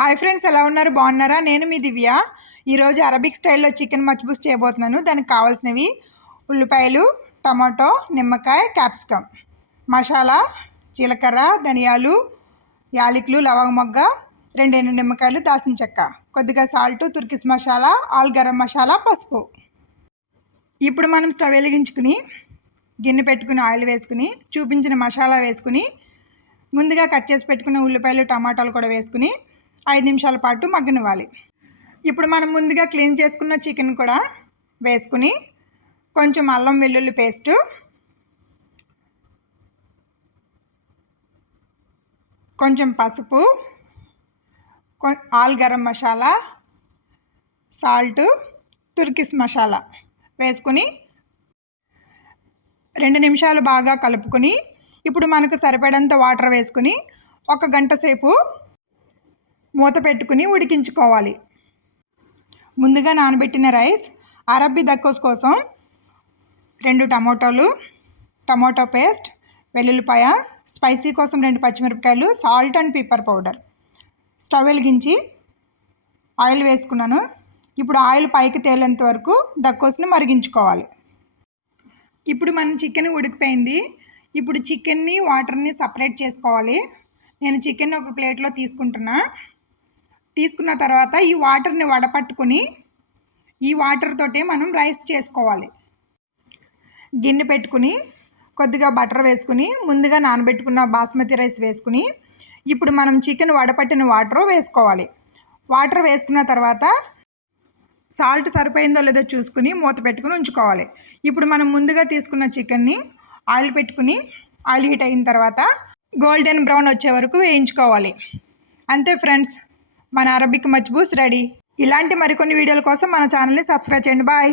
Hi friends, ఎలా ఉన్నారు? బాగున్నారా? నేను మీ దివ్య. ఈరోజు అరబిక్ స్టైల్లో చికెన్ మచ్బూస్ చేయబోతున్నాను. దానికి కావాల్సినవి ఉల్లిపాయలు, టమాటో, నిమ్మకాయ, క్యాప్సికమ్, మసాలా, జీలకర్ర, ధనియాలు, యాలకులు, లవంగ మొగ్గ, 2 నిమ్మకాయలు, దాల్చిన చెక్క, కొద్దిగా సాల్ట్, తుర్కిష్ మసాలా, ఆల్ గరం మసాలా, పసుపు. ఇప్పుడు మనం స్టవ్ వెలిగించుకుని గిన్నె పెట్టుకుని ఆయిల్ వేసుకుని చూపించిన మసాలా వేసుకుని ముందుగా కట్ చేసి పెట్టుకున్న ఉల్లిపాయలు, టమాటాలు కూడా వేసుకుని 5 నిమిషాల పాటు మగ్గనివ్వాలి. ఇప్పుడు మనం ముందుగా క్లీన్ చేసుకున్న చికెన్ కూడా వేసుకుని కొంచెం అల్లం వెల్లుల్లి పేస్టు, కొంచెం పసుపు, ఆల్ గరం మసాలా, సాల్ట్, తుర్కిష్ మసాలా వేసుకుని 2 నిమిషాలు బాగా కలుపుకొని ఇప్పుడు మనకు సరిపడంత వాటర్ వేసుకుని 1 గంట సేపు మూత పెట్టుకుని ఉడికించుకోవాలి. ముందుగా నానబెట్టిన రైస్, అరబ్బీ దక్కోస్ కోసం 2 టమాటోలు, టమాటో పేస్ట్, వెల్లుల్లిపాయ, స్పైసీ కోసం 2 పచ్చిమిరపకాయలు, salt and pepper powder. Stove వెలిగించి ఆయిల్ వేసుకున్నాను. ఇప్పుడు ఆయిల్ పైకి తేలేంత వరకు దక్కోస్ని మరిగించుకోవాలి. ఇప్పుడు మన చికెన్ ఉడికిపోయింది. ఇప్పుడు చికెన్ని వాటర్ని సపరేట్ చేసుకోవాలి. నేను చికెన్ ఒక ప్లేట్లో తీసుకున్న తర్వాత ఈ వాటర్ని వడపట్టుకుని ఈ వాటర్ తోటే మనం రైస్ చేసుకోవాలి. గిన్నె పెట్టుకుని కొద్దిగా బటర్ వేసుకుని ముందుగా నానబెట్టుకున్న బాస్మతి రైస్ వేసుకుని ఇప్పుడు మనం చికెన్ వడపట్టిన వాటర్ వేసుకోవాలి. వాటర్ వేసుకున్న తర్వాత సాల్ట్ సరిపోయిందో లేదో చూసుకుని మూత పెట్టుకుని ఉంచుకోవాలి. ఇప్పుడు మనం ముందుగా తీసుకున్న చికెన్ని ఆయిల్ పెట్టుకుని ఆయిల్ హీట్ అయిన తర్వాత గోల్డెన్ బ్రౌన్ వచ్చే వరకు వేయించుకోవాలి. అంతే ఫ్రెండ్స్, మన అరబిక్ మచ్బూస్ రెడీ. ఇలాంటి మరికొన్ని వీడియోల కోసం మన ఛానల్ని సబ్స్క్రైబ్ చేయండి. బాయ్.